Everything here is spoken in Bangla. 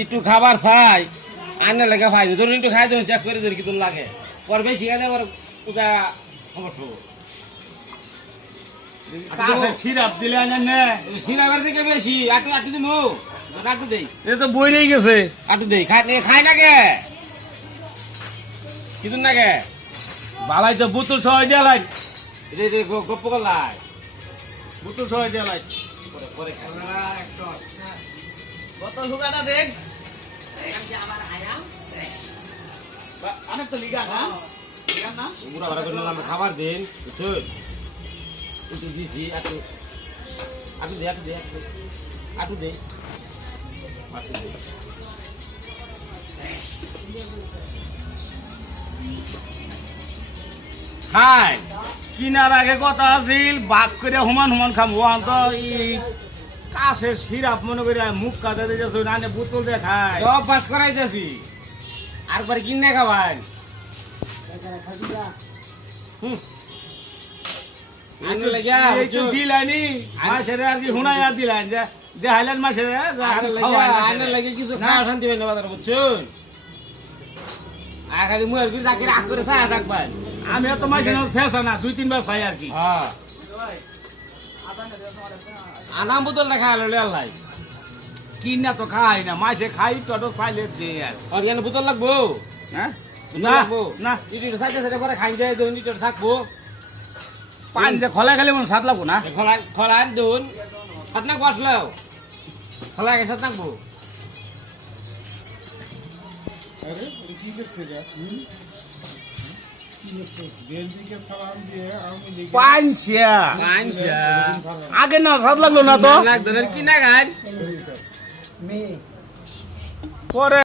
একটু খাবার চাই আনে লেগে ভাই ধরুন একটু খাই ধরুন চেক করে ধরি কি তোর লাগে পর বেশি গেলে ওর পূজা সমস্যা সিরাপ দিলে সিরাপের থেকে বেশি একটু একটু দিন একটু দেই এ তো বই রয়ে গেছে। একটু দেই খাই না কে কিছু না কে বালাই তো বোতল সহ দিয়ে লাই, গপ্প করলাই বোতল সহ দিয়ে লাই। কত সুগাটা দেখ অনেক তো লিগা না না মুড়া ভাড়া করে আমরা খাবার দিন বুঝছেন একটু দিছি একটু একটু দে একটু দে একটু দে খাই কিনার আগে কথা আছিল বাক করে হুমান হুমান খাম ওয়ান তো এই কাছে সিরাপ মনে করে মুখ কাঁদে দিয়েছে নানে বোতল দিয়ে খায়। অভ্যাস করাইতেছি আর পরে কিনে খাবাই দিলানি মাসের আর কি হুনাই আর দিলেন যে দেখাইলেন মাসের লাগে কিছু খাওয়া শান্তি পাই না বাজার বুঝছেন খালি মুয়ের করে রাখি রাখ করে ছায়া থাকবেন আমি তো মাসে শেষ না 2-3 বার চাই আর কি। হ্যাঁ আনাম বোতল দেখা হলো লাই কিনা তো খাই না মাসে খাই তো চাইলে দে আর আর বোতল লাগবো হ্যাঁ না না ইটি সাইডে সাইডে করে খাই যায় দুন ইটি থাকবো পান যে খোলা খালি মন সাত লাগবো না খোলাই খোলাই দুন সাত নাক বসলো খোলাই সাত নাকবো পাঁচশা মানসা আগে না সাত লাগলো না তো লাগতো কি না গান পরে